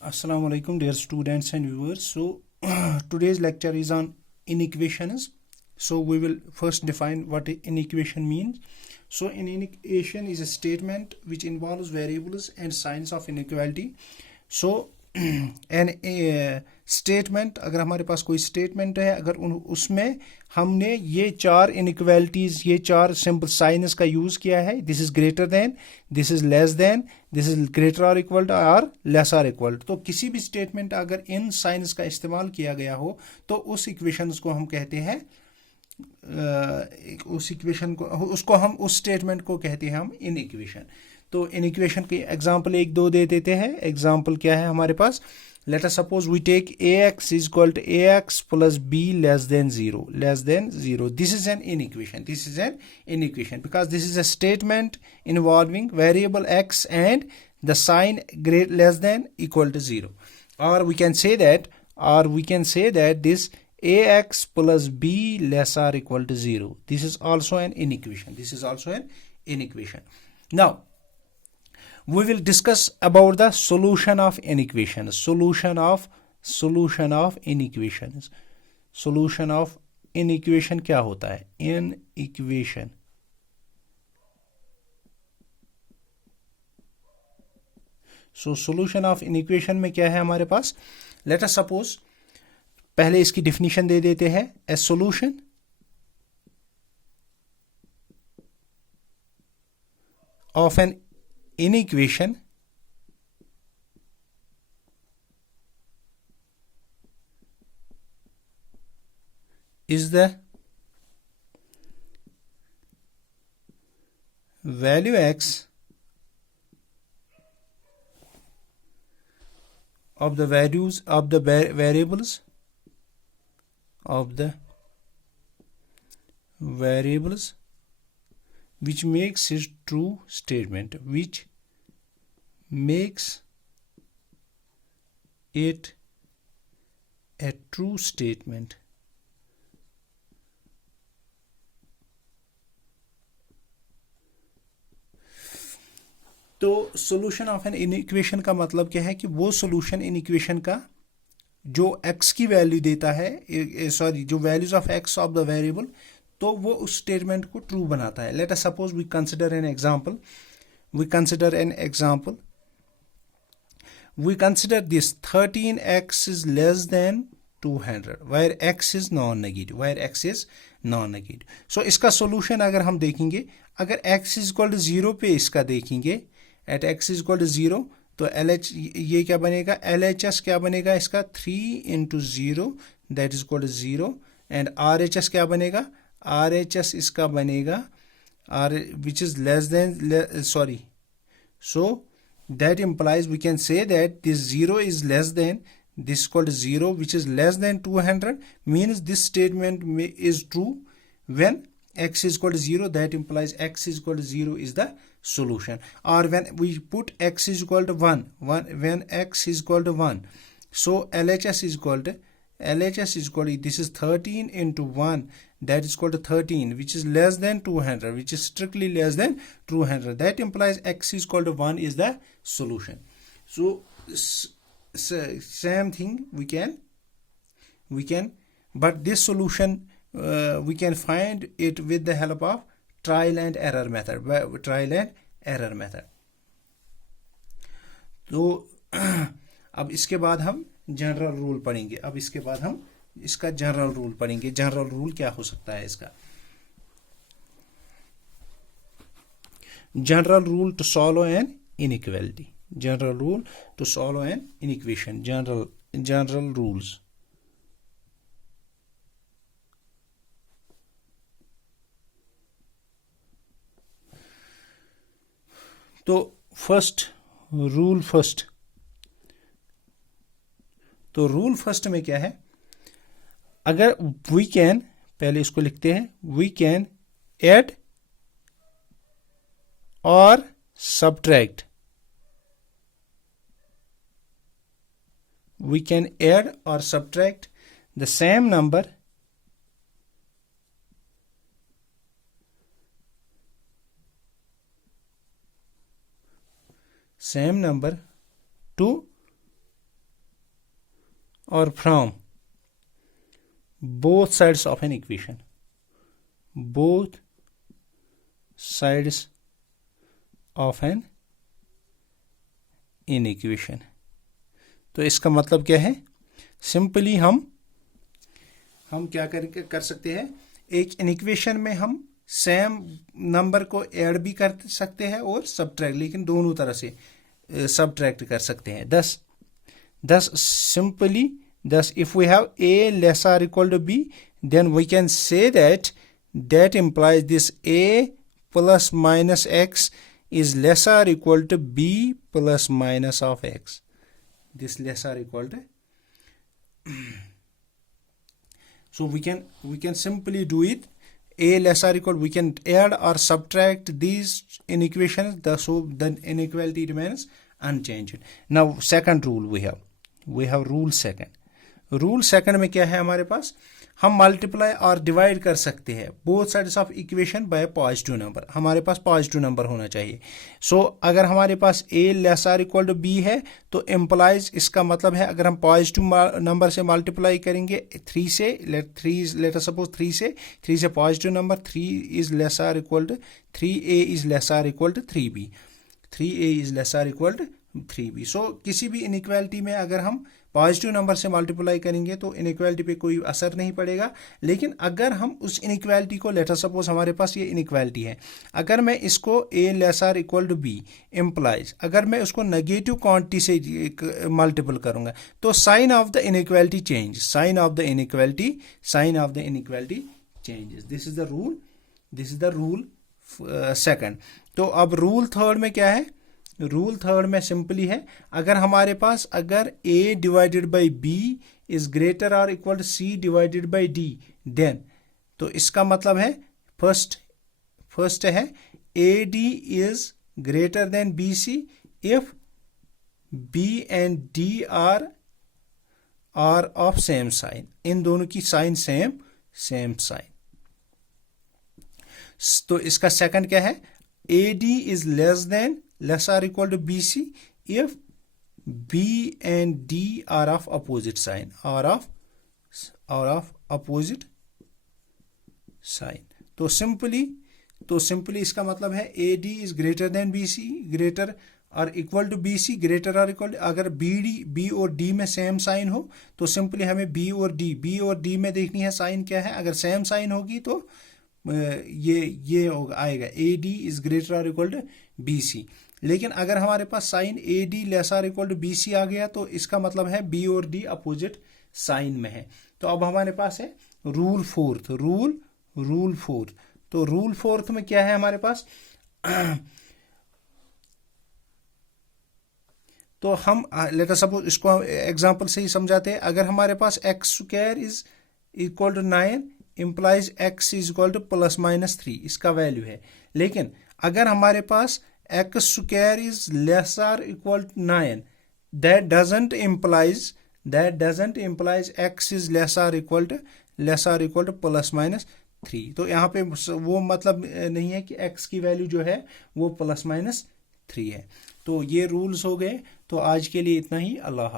Assalamu alaikum, dear students and viewers. So today's lecture is on inequations. So we will first define what inequation means. So an inequation is a statement which involves variables and signs of inequality. So an statement, अगर हमारे पास कोई statement है, अगर उसमें हमने ये चार inequalities, ये चार सिंपल साइंस का यूज किया है, this is greater then, this is less than, this is greater और इक्वल टू और लेस और इक्वल टू, तो किसी भी स्टेटमेंट अगर इन साइंस का इस्तेमाल किया गया हो तो उस इक्वेशंस को हम कहते हैं, उस इक्वेशन को, उसको हम, उस स्टेटमेंट को कहते हैं हम इन इक्वेशन। तो इन इक्वेशन की एग्जांपल एक दो दे देते हैं। एग्जांपल क्या है हमारे पास? Let us suppose we take ax is equal to ax plus b less than zero. This is an inequation, this is an inequation because this is a statement involving variable x and the sign great less than equal to zero. और we can say that this ax plus b less or equal to 0. This is also an inequation. This is also an inequation. Now, we will discuss about the solution of inequations. Solution of inequations. Solution of inequation क्या होता है? Inequation. So solution of inequation में क्या है हमारे पास? Let us suppose, पहले इसकी definition दे देते हैं। A solution of an inequation is the value x of the values of the variables which makes it true statement, which makes it a true statement. तो सॉल्यूशन ऑफ एन इनइक्वेशन का मतलब क्या है कि वो सॉल्यूशन इन इक्वेशन का जो x की वैल्यू देता है, जो values of x of the variable, तो वो उस स्टेटमेंट को ट्रू बनाता है। Let us suppose we consider an example, we consider this 13x is less than 200 where x is non-negative, so इसका सॉल्यूशन अगर हम देखेंगे, अगर x is equal to 0 पे इसका देखेंगे, at x is equal to 0, तो LH ये क्या बनेगा? LHS क्या बनेगा इसका? 3 into 0 that is equal to 0, and RHS क्या बनेगा? RHS इसका बनेगा which is less than, so that implies we can say that this 0 is less than, this is equal to 0 which is less than 200, means this statement is true when x is equal to 0. That implies x is equal to 0 is the solution. Or when we put x is equal to 1, when x is equal to 1, so LHS is equal to, this is 13 into 1, that is equal to 13, which is less than 200, which is strictly less than 200. That implies x is equal to 1 is the solution. So same thing we can, but this solution we can find it with the help of trial and error method. तो अब इसके बाद हम general rule पढ़ेंगे। इसका general rule पढ़ेंगे। General rule क्या हो सकता है इसका? General rule to solve an inequality, general rule to solve an inequation, general rules. तो रूल फर्स्ट में क्या है? अगर वी कैन, पहले इसको लिखते हैं, वी कैन ऐड और subtract, the same number to or from both sides of an equation, both sides of an equation. तो इसका मतलब क्या है, सिंपली हम क्या कर सकते हैं, एक इक्वेशन में हम सेम नंबर को ऐड भी कर सकते हैं और सब्ट्रैक्ट, लेकिन दोनों तरह से सब्ट्रैक्ट कर सकते हैं। thus simply if we have a less or equal to b, then we can say that implies this a plus minus x is less or equal to b plus minus of x. This less or equal to so we can simply do it, a less or equal, we can add or subtract these inequations, so the inequality remains unchanged. Now second rule we have rule second में क्या है हमारे पास, हम multiply और divide कर सकते हैं both sides of equation by positive number. हमारे पास पॉजिटिव नंबर होना चाहिए। सो अगर हमारे पास a less or equal to b है तो एम्प्लाइज, इसका मतलब है अगर हम पॉजिटिव नंबर से मल्टीप्लाई करेंगे 3 से, लेट अस सपोज 3 से positive number 3 is less or equal to 3a is less or equal to 3b, 3a is less or equal to 3b। So किसी भी इनइक्वालिटी में अगर हम पॉजिटिव नंबर से मल्टीप्लाई करेंगे तो इनइक्वालिटी पे कोई असर नहीं पड़ेगा। लेकिन अगर हम उस इनइक्वालिटी को, लेट अस सपोज हमारे पास ये इनइक्वालिटी है, अगर मैं इसको a less or equal to b implies, अगर मैं उसको नेगेटिव क्वांटिटी से मल्टीपल करूंगा तो sign of the inequality change, sign of the inequality changes. This is the rule second. तो अब रूल थर्ड में क्या है, रूल थर्ड में सिंपली है, अगर हमारे पास अगर a divided by b is greater और equal to c divided by d, then, तो इसका मतलब है फर्स्ट है ad is greater than bc if b and d are of same sign, इन दोनों की साइन सेम साइन। तो इसका सेकंड क्या है, ad is less or equal to BC if B and D are of opposite sign, or of opposite sign। तो simply इसका मतलब है AD is greater than BC, greater और equal to BC, greater और equal to, अगर B और D में same sign हो तो सिंपली हमें B और D में देखनी है साइन क्या है। अगर सेम साइन होगी तो ये आएगा AD is greater or equal to BC। लेकिन अगर हमारे पास sign AD less or equal to BC आ गया तो इसका मतलब है B और D अपोजिट साइन में है। तो अब हमारे पास है रूल फोर्थ। तो रूल फोर्थ में क्या है हमारे पास, तो हम लेट अस सपोज इसको एग्जांपल से ही समझाते हैं। अगर हमारे पास x square is equal to 9 implies x is equal to plus minus 3, इसका वैल्यू है। लेकिन अगर हमारे पास x square is less or equal to 9, that doesn't implies x is less or equal to plus minus 3। तो यहाँ पे वो मतलब नहीं है कि x की वैल्यू जो है वो प्लस माइनस 3 है। तो ये रूल्स हो गए। तो आज के लिए इतना ही। अल्लाह हाफ़िज़।